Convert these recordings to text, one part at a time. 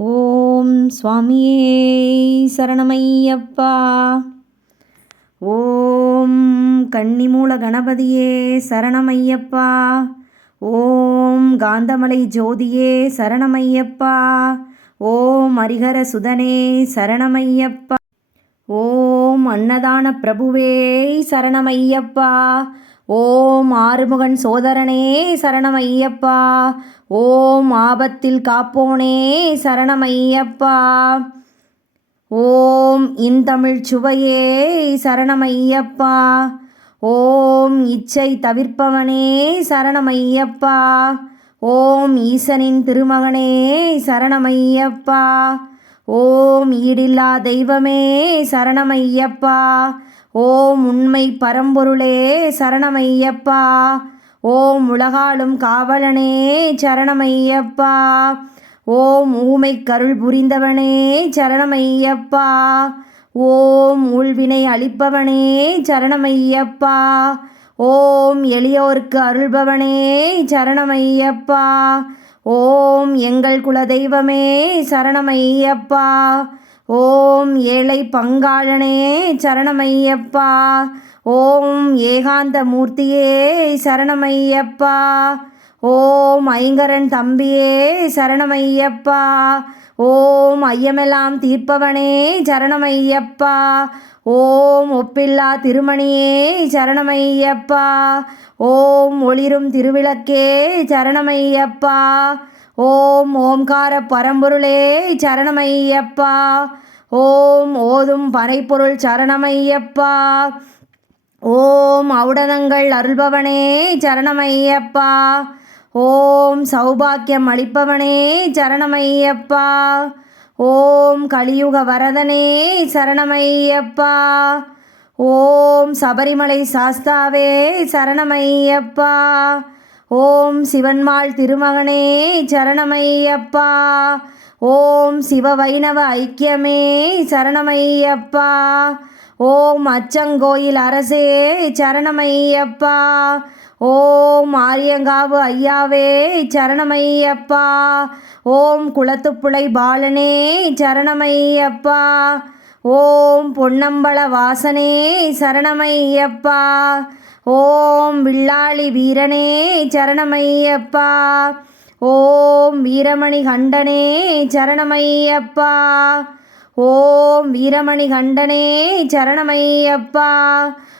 ஓம் சுவாமியே சரணமையப்பா. ஓம் கன்னிமூல கணபதியே சரணமையப்பா. ஓம் காந்தமலை ஜோதியே சரணமையப்பா. ஓம் ஹரிஹர சுதனே சரணமையப்பா. ஓம் அன்னதான பிரபுவே சரணமையப்பா. ஓம் ஆறுமுகன் சோதரனே சரணமையப்பா. ஓம் ஆபத்தில் காப்போனே சரணமையப்பா. ஓம் இன்தமிழ் சுவையே சரணமையப்பா. ஓம் இச்சை தவிர்ப்பவனே சரணமையப்பா. ஓம் ஈசனின் திருமகனே சரணமையப்பா. ஓம் ஈடில்லா தெய்வமே சரணமையப்பா. ஓம் உண்மை பரம்பொருளே சரணமையப்பா. ஓம் உலகாளும் காவலனே சரணமையப்பா. ஓம் ஊமை கருள் புரிந்தவனே சரணமையப்பா. ஓம் ஊழ்வினை அளிப்பவனே சரணமையப்பா. ஓம் எளியோர்க்கு அருள்பவனே சரணமையப்பா. ஓம் எங்கள் குலதெய்வமே சரணமையப்பா. ஓம் ஏழை பங்காளனே சரணமையப்பா. ஓம் ஏகாந்த மூர்த்தியே சரணமையப்பா. ஓம் ஐங்கரன் தம்பியே சரணமையப்பா. ஓம் ஐயமெல்லாம் தீர்ப்பவனே சரணமையப்பா. ஓம் ஒப்பில்லா திருமணியே சரணமையப்பா. ஓம் ஒளிரும் திருவிளக்கே சரணமையப்பா. ஓம் ஓம்கார பரம்பொருளே சரணமையப்பா. ஓம் ஓதும் பனைப்பொருள் சரணமையப்பா. ஓம் ஔடதங்கள் அருள்பவனே சரணமையப்பா. ஓம் சௌபாக்கியம் அளிப்பவனே சரணமையப்பா. ஓம் கலியுக வரதனே சரணமையப்பா. ஓம் சபரிமலை சாஸ்தாவே சரணமையப்பா. ஓம் சிவன்மாள் திருமகனே சரணமையப்பா. ஓம் சிவ வைணவ ஐக்கியமே சரணமையப்பா. ஓம் அச்சங்கோயில் அரசே சரணமையப்பா. ஓம் ஆரியங்காவு ஐயாவே சரணமையப்பா. ஓம் குளத்துப்புழை பாலனே சரணமையப்பா. ஓம் பொன்னம்பல வாசனே சரணமையப்பா. ஓம் வில்லாளி வீரனே சரணமையப்பா. ஓம் வீரமணி கண்டனே சரணமையப்பா. ஓம் வீரமணி கண்டனே சரணமையப்பா.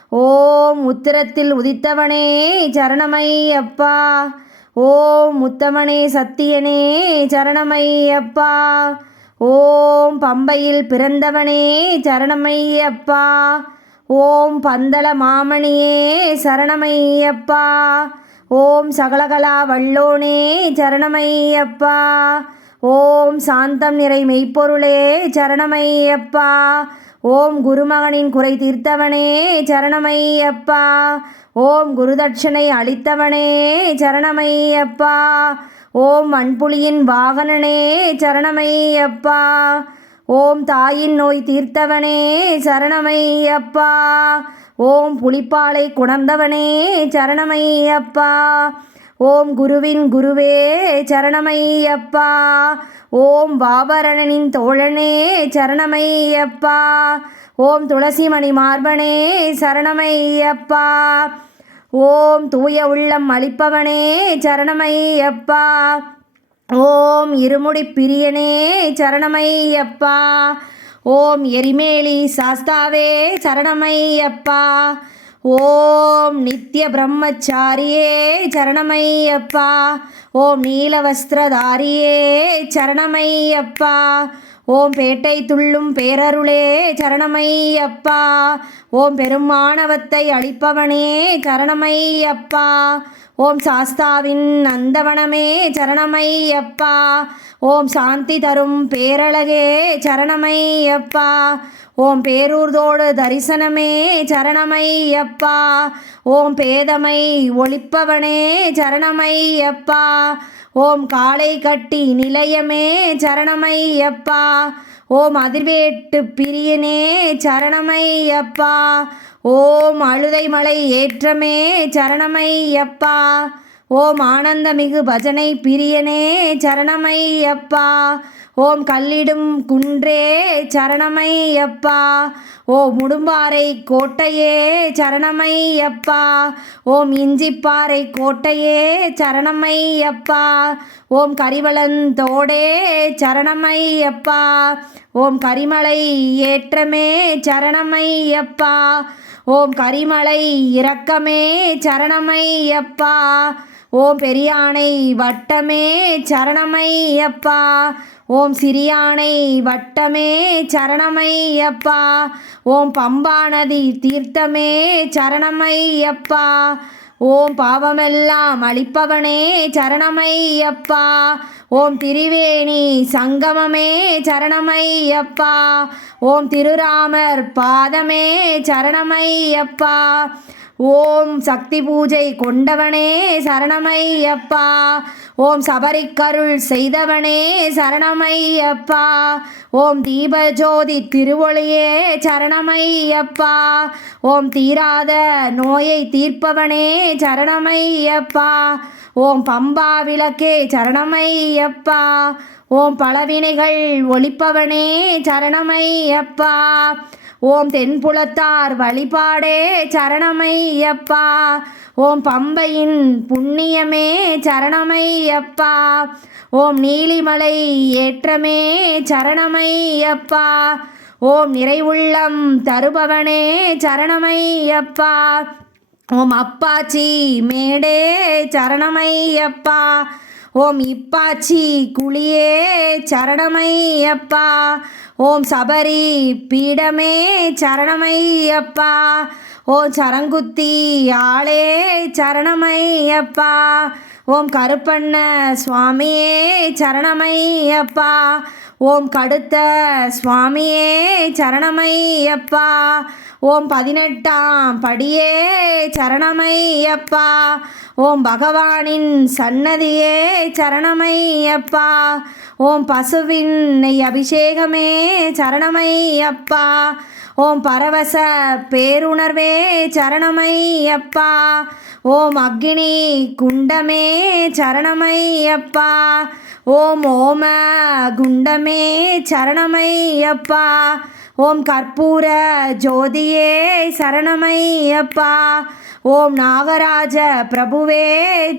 ஓம் உத்திரத்தில் உதித்தவனே சரணமையப்பா. ஓம் முத்தமனே சத்தியனே சரணமையப்பா. ஓம் பம்பையில் பிறந்தவனே சரணமையப்பா. ஓம் பந்தள மாமணியே சரணமையப்பா. ஓம் சகலகலா வல்லோனே சரணமையப்பா. ஓம் சாந்தம் நிறை மெய்ப்பொருளே சரணமையப்பா. ஓம் குருமகனின் குறை தீர்த்தவனே சரணமையப்பா. ஓம் குருதட்சணை அளித்தவனே சரணமையப்பா. ஓம் மண்புலியின் வாகனனே சரணமையப்பா. ஓம் தாயின் நோய் தீர்த்தவனே சரணமையப்பா. ஓம் புலிப்பாலை குணர்ந்தவனே சரணமையப்பா. ஓம் குருவின் குருவே சரணமையப்பா. ஓம் பாபரணனின் தோழனே சரணமையப்பா. ஓம் துளசிமணி மார்பனே சரணமையப்பா. ஓம் தூய உள்ளம் அளிப்பவனே சரணமையப்பா. ஓம் இருமுடி பிரியனே சரணமையப்பா. ஓம் எரிமேலி சாஸ்தாவே சரணமையப்பா. ஓம் நித்ய பிரம்மச்சாரியே சரணமையப்பா. ஓம் நீலவஸ்திரதாரியே சரணமையப்பா. ஓம் பேட்டை துள்ளும் பேரருளே சரணமையப்பா. ஓம் பெருமானவத்தை அளிப்பவனே சரணமையப்பா. ஓம் சாஸ்தாவின் நந்தவனமே சரணமையப்பா. ஓம் சாந்தி தரும் பேரழகே சரணமையப்பா. ஓம் பேரூர்தோடு தரிசனமே சரணமையப்பா. ஓம் பேதமை ஒளிப்பவனே சரணமையப்பா. ஓம் காளை கட்டி நிலையமே சரணமையப்பா. ஓம் அதிர்வேட்டு பிரியனே சரணமையப்பா. ஓம் அழுதை மலை ஏற்றமே சரணமையப்பா. ஓம் ஆனந்தமிகு பஜனை பிரியனே சரணமையப்பா. ஓம் கல்லிடும் குன்றே சரணமையப்பா. ஓம் முடும்பாறை கோட்டையே சரணமையப்பா. ஓம் இஞ்சிப்பாறை கோட்டையே சரணமையப்பா. ஓம் கரிவளந்தோடே சரணமையப்பா. ஓம் கரிமலை ஏற்றமே சரணமையப்பா. ஓம் கரிமலை இரக்கமே சரணமையப்பா. ஓம் பெரியானை வட்டமே சரணமையப்பா. ஓம் சிறியானை வட்டமே சரணமையப்பா. ஓம் பம்பா நதி தீர்த்தமே சரணமையப்பா. ஓம் பாவமெல்லாம் அழிப்பவனே சரணமையப்பா. ஓம் திரிவேணி சங்கமமே சரணமையப்பா. ஓம் திருராமர் பாதமே சரணமையப்பா. ஓம் சக்தி பூஜை கொண்டவனே சரணமையப்பா. ஓம் சபரிக்கருள் செய்தவனே சரணமையப்பா. ஓம் தீபஜோதி திருவொளியே சரணமையப்பா. ஓம் தீராத நோயை தீர்ப்பவனே சரணமையப்பா. ஓம் பம்பா விளக்கே சரணமையப்பா. ஓம் பலவினைகள் ஒழிப்பவனே சரணமையப்பா. ஓம் தென்புலத்தார் வழிபாடே சரணமையப்பா. ஓம் பம்பையின் புண்ணியமே சரணமையப்பா. ஓம் நீலிமலை ஏற்றமே சரணமையப்பா. ஓம் நிறைவுள்ளம் தருபவனே சரணமையப்பா. ஓம் அப்பாச்சி மேடே சரணமையப்பா. ஓம் இப்பாச்சி குழியே சரணமையப்பா. ஓம் சபரி பீடமே சரணமையப்பா. ஓம் சரங்குத்தி ஆளே சரணமையப்பா. ஓம் கருப்பண்ண சுவாமியே சரணமையப்பா. ஓம் கடுத்த சுவாமியே சரணமையப்பா. ஓம் 18ஆம் படியே சரணமையப்பா. ஓம் பகவானின் சன்னதியே சரணமையப்பா. ஓம் பசுவின் நெய் அபிஷேகமே சரணமையப்பா. ஓம் பரவச பேருணர்வே சரணமையப்பா. ஓம் அக்னி குண்டமே சரணமையப்பா. ஓம் ஓம குண்டமே சரணமையப்பா. ஓம் கற்பூர ஜோதியே சரணமையப்பா. ஓம் நாகராஜ பிரபுவே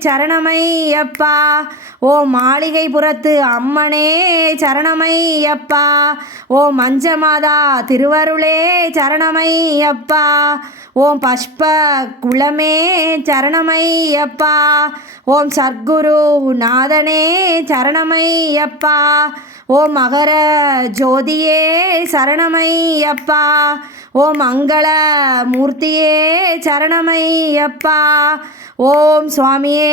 சரணமையப்பா. ஓம் மாளிகைபுரத்து அம்மனே சரணமையப்பா. ஓம் மஞ்சமாதா திருவருளே சரணமையப்பா. ஓம் பஷ்ப குளமே சரணமையப்பா. ஓம் சர்க்குரு நாதனே சரணமையப்பா. ஓம் மகர ஜோதியே சரணமையப்பா. ஓம் மங்கள மூர்த்தியே சரணமையப்பா. ஓம் சுவாமியே